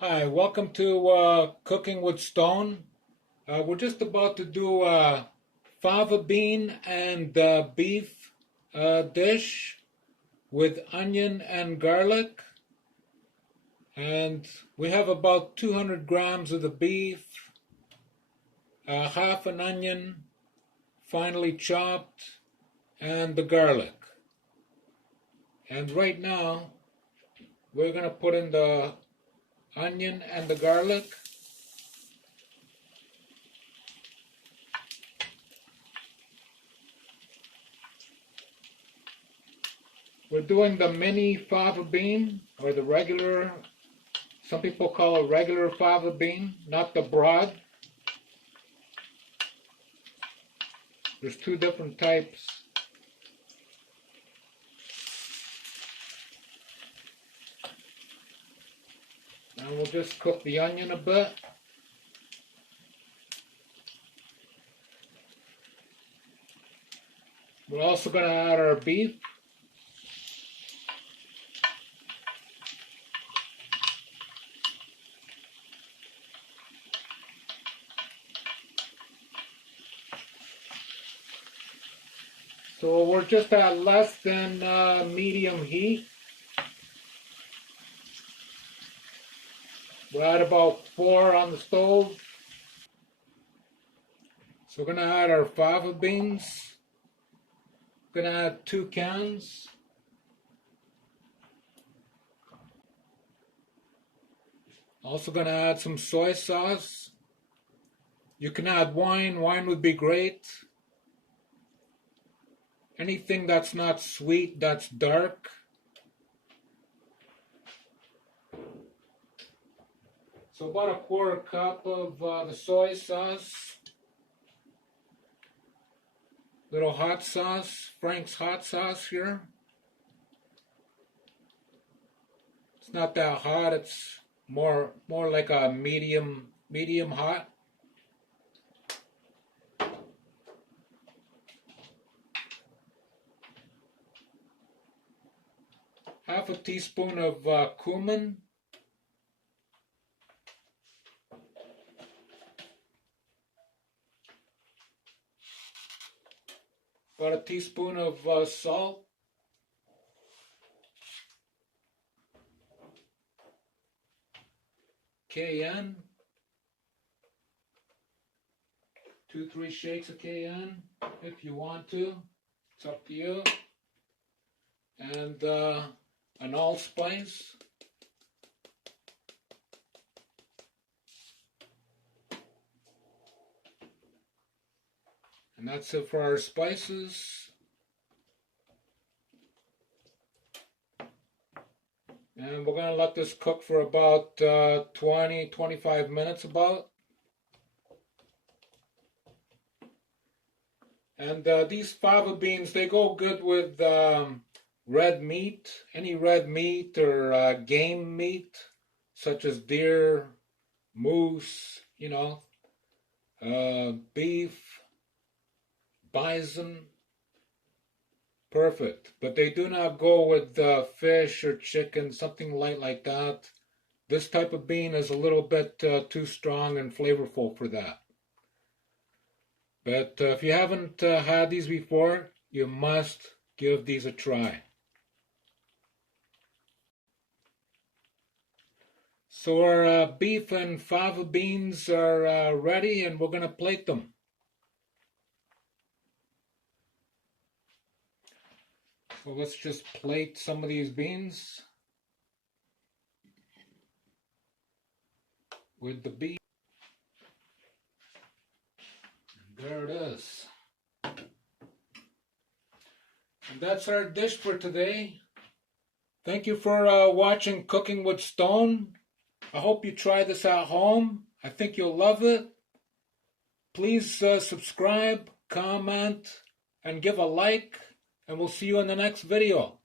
Hi, welcome to Cooking with Stone. We're just about to do a fava bean and beef dish with onion and garlic. And we have about 200 grams of the beef, half an onion, finely chopped, and the garlic. And right now, we're going to put in the onion and the garlic. We're doing the mini fava bean, or the regular, some people call it regular fava bean, not the broad. There's two different types. And we'll just cook the onion a bit. We're also going to add our beef. So we're just at less than medium heat. We're at about 4 on the stove. So we're going to add our fava beans. We're going to add 2 cans. Also going to add some soy sauce. You can add wine. Wine would be great. Anything that's not sweet, that's dark. So about a quarter cup of the soy sauce. Little hot sauce, Frank's hot sauce here. It's not that hot, it's more like a medium hot. Half a teaspoon of cumin. About a teaspoon of salt. Cayenne. 2-3 shakes of cayenne if you want to. It's up to you. And an allspice. And that's it for our spices. And we're going to let this cook for about 20-25 minutes about. And these fava beans, they go good with red meat, any red meat or game meat, such as deer, moose, beef, bison. Perfect. But they do not go with fish or chicken, something light like that. This type of bean is a little bit too strong and flavorful for that. But if you haven't had these before, you must give these a try. So our beef and fava beans are ready, and we're going to plate them. So let's just plate some of these beans with the beef. There it is. And that's our dish for today. Thank you for watching Cooking with Stone. I hope you try this at home. I think you'll love it. Please subscribe, comment, and give a like, and we'll see you in the next video.